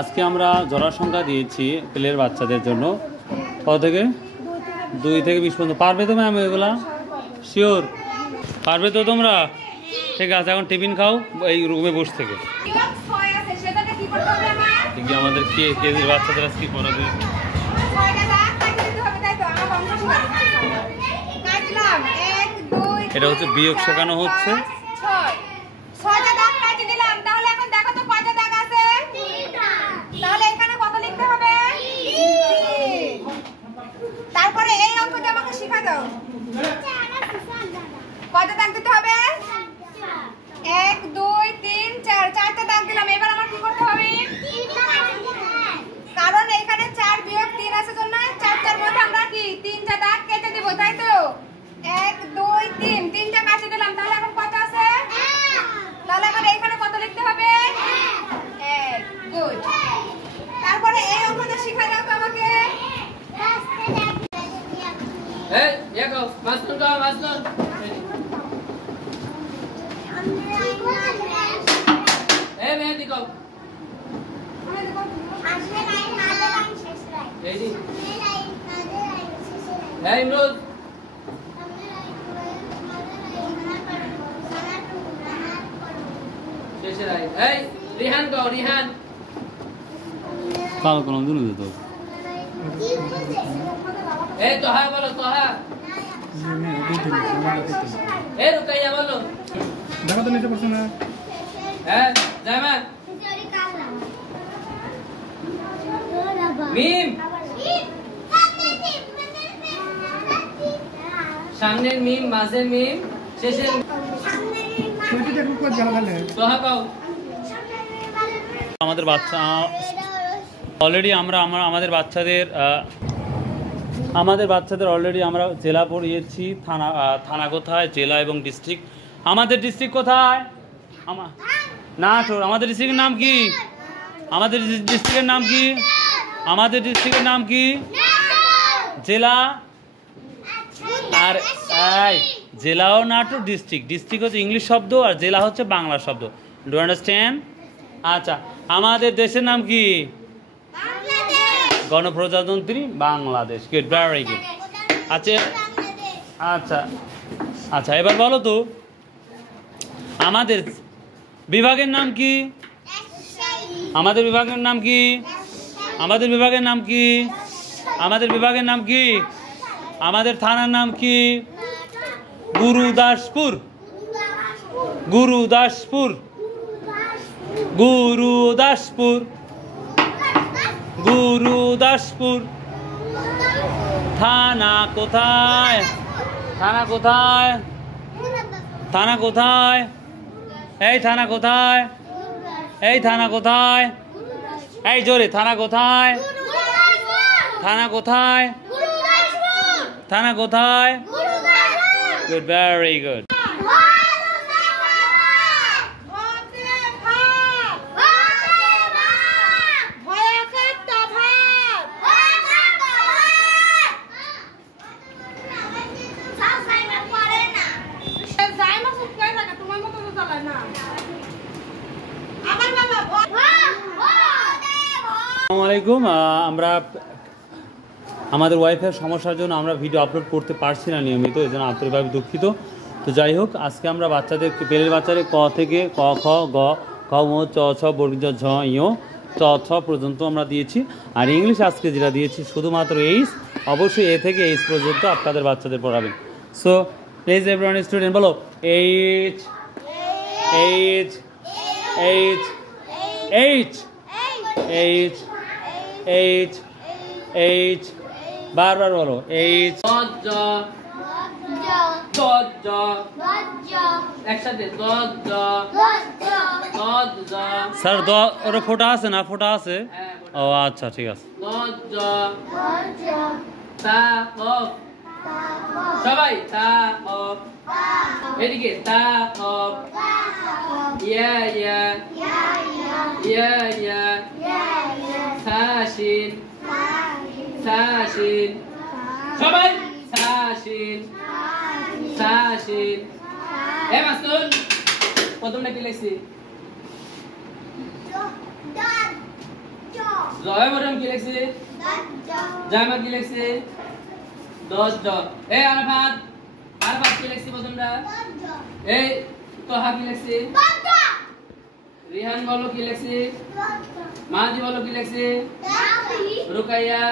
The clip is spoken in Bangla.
আজকে আমরা জোড়া সংখ্যা দিয়েছি প্লের বাচ্চাদের জন্য কত থেকে 2 থেকে 20 পর্যন্ত। পারবে তো ম্যাম এগুলা? শিওর পারবে তো তোমরা? ঠিক আছে, এখন টিফিন খাও এই রুমে বসে থেকে। আমাদের কেজির বাচ্চাদের আজকে পড়াবে। এটা হচ্ছে বিয়োগ শেখানো হচ্ছে। তারপরে এই অঙ্কটা আমাকে শেখা দাও। কয়টা দাগ দিতে হবে? 1 2 3 4 চারটা দাগ দিলাম। এবার আমার কি করতে হবে? কারণ এখানে 4 বিয়োগ 3 আছে জন্য 4টার মধ্যে আমরা কি 3টা দাগ কেটে দেব, তাই তো? 1 2 3 তিনটা কেটে দিলাম। তাহলে এখন কত আছে? তাহলে এবার এখানে কত লিখতে হবে? 1। গুড। তারপরে এই অঙ্কটা শেখা দাও তো আমাকে। এই দেখো মাস্টার দাও মাস্টার। এই মেয়ে দেখো। এই দি। এই ইমরুল। শেষে রাই। এই রিহান কও রিহান। কাল কোন দিন দিত। এই তোহা বলো তোহা। এই রুকাইয়া বলো। দেখো তো নিচে পড়ছে না। হ্যাঁ জামা। মিম। সামনের মিম, মাঝের মিম, শেষের মিম। তোহা কও। আমাদের বাচ্চা অলরেডি আমরা আমাদের বাচ্চাদের অলরেডি আমরা জেলা পড়িয়েছি। থানা কোথায়, জেলা এবং ডিস্ট্রিক্ট। আমাদের ডিস্ট্রিক্ট কোথায়? আমাদের ডিস্ট্রিক্টের নাম কি? আমাদের ডিস্ট্রিক্টের নাম কি? আমাদের ডিস্ট্রিক্টের নাম কি? জেলা। আর জেলাও নাটোর, ডিস্ট্রিক্ট হচ্ছে ইংলিশ শব্দ আর জেলা হচ্ছে বাংলা শব্দ। Do understand? আচ্ছা, আমাদের দেশের নাম কি? গণপ্রজাতন্ত্রী বাংলাদেশ। Good, very good. আচ্ছা আচ্ছা আচ্ছা এবার বলো তো আমাদের বিভাগের নাম কি? আমাদের বিভাগের নাম কি? আমাদের বিভাগের নাম কি? আমাদের বিভাগের নাম কি? আমাদের থানার নাম কি? গুরুদাসপুর। গুরুদাসপুর। গুরুদাসপুর। গুরুদাসপুর। থানা কোথায়? থানা কোথায়? থানা কোথায়? এই থানা কোথায়? এই থানা কোথায়? এই জোরে, থানা কোথায়? থানা কোথায়? থানা কোথায়? Good, very good. আসসালামু আলাইকুম। আমরা আমাদের ওয়াইফাইয়ের সমস্যার জন্য আমরা ভিডিও আপলোড করতে পারছি না নিয়মিত, এই জন্য আন্তরিকভাবে দুঃখিত। তো যাই হোক, আজকে আমরা বাচ্চাদের পেলের বাচ্চাদের ক থেকে ক খ গ খ ম চ ছ বর্গীয় ঝ ইয় চ ছ পর্যন্ত আমরা দিয়েছি। আর ইংলিশ আজকে যেটা দিয়েছি শুধুমাত্র এইচ, অবশ্যই এ থেকে এইচ পর্যন্ত আপনাদের বাচ্চাদের পড়াবেন। সো প্লিজ এভরিওয়ান স্টুডেন্ট বলো H H H H H H H, বারবার বলো এইচ। স্যার ওরা ফোটা আছে না? ফোটা আছে? ও আচ্ছা, ঠিক আছে। সবাই তা অফ। এদিকে তা অফ। ইয়া ইয়া ইয়া ইয়া। সাশিন সাশিন। সবাই সাশিন সাশিন। এ মাস্তুল প্রথমটা কি লিখছি? জয় মরিয়ম কি লিখছে জামা কি লিখছে 10 জ এই আরাফাত কি লিখছে প্রথমটা এই তোহা কি লিখছে রিহান বলো কি লিখছে মাহাদি বলো কি লিখছে রুকাইয়া